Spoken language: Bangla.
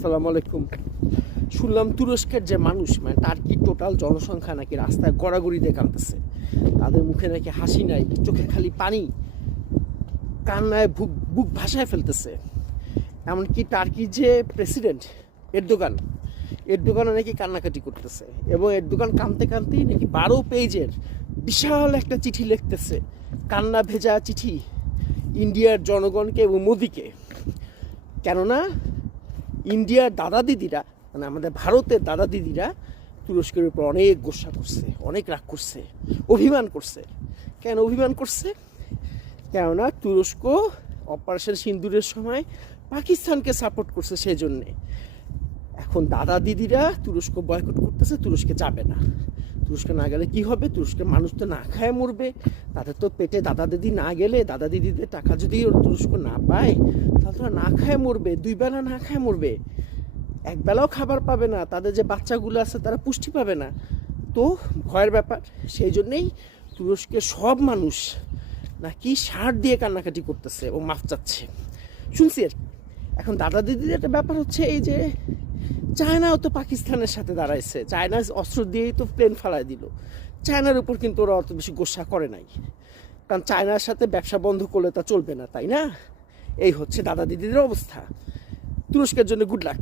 আসসালামু আলাইকুম। শুনলাম তুরস্কের যে মানুষ মানে টার্কি টোটাল জনসংখ্যা নাকি রাস্তায় গড়াগড়ি দিয়ে কাঁদতেছে? তাদের মুখে নাকি হাসি নাই, চোখে খালি পানি, কান্নায় বুক বুক ভাসায় ফেলতেছে। এমনকি টার্কির যে প্রেসিডেন্ট এরদোগান, এরদোগানও নাকি কান্নাকাটি করতেছে। এবং এরদোগান কাঁদতে কাঁদতেই নাকি বারো পেজের বিশাল একটা চিঠি লিখতেছে, কান্না ভেজা চিঠি, ইন্ডিয়ার জনগণকে এবং মোদিকে। কেননা ইন্ডিয়ার দাদা দিদিরা মানে আমাদের ভারতের দাদা দিদিরা তুরস্কের উপর অনেক গোসা করছে, অনেক রাগ করছে, অভিমান করছে। কেন অভিমান করছে? কেননা তুরস্ক অপারেশন সিন্দুরের সময় পাকিস্তানকে সাপোর্ট করছে সেই জন্যে এখন দাদা দিদিরা তুরস্ক বয়কট করতেছে, তুরস্কে যাবে না। তুরস্কে না গেলে কি হবে? তুরস্কের মানুষ তো না খায় মরবে। তাদের তো পেটে দাদা দিদি না গেলে, দাদা দিদিদের টাকা যদি তুরস্ক না পায়, তাহলে তো না খায় মরবে, দুই বেলা না খায় মরবে। এক বেলাও খাবার পাবে না, তাদের যে বাচ্চাগুলো আছে তারা পুষ্টি পাবে না। তো ভয়ের ব্যাপার, সেই জন্যেই তুরস্কের সব মানুষ নাকি সার দিয়ে কান্নাকাটি করতেছে ও মাফ চাচ্ছে। শুনছি আর। এখন দাদা দিদির একটা ব্যাপার হচ্ছে এই যে চায়নাও তো পাকিস্তানের সাথে দাঁড়াইছে। চায়না অস্ত্র দিয়েই তো প্লেন ফালাই দিল। চায়নার উপর কিন্তু ওরা অত বেশি গোসা করে নাই। কারণ চায়নার সাথে ব্যবসা বন্ধ করলে তা চলবে না, তাই না? এই হচ্ছে দাদা দিদিদের অবস্থা। তুরস্কের জন্য গুড লাক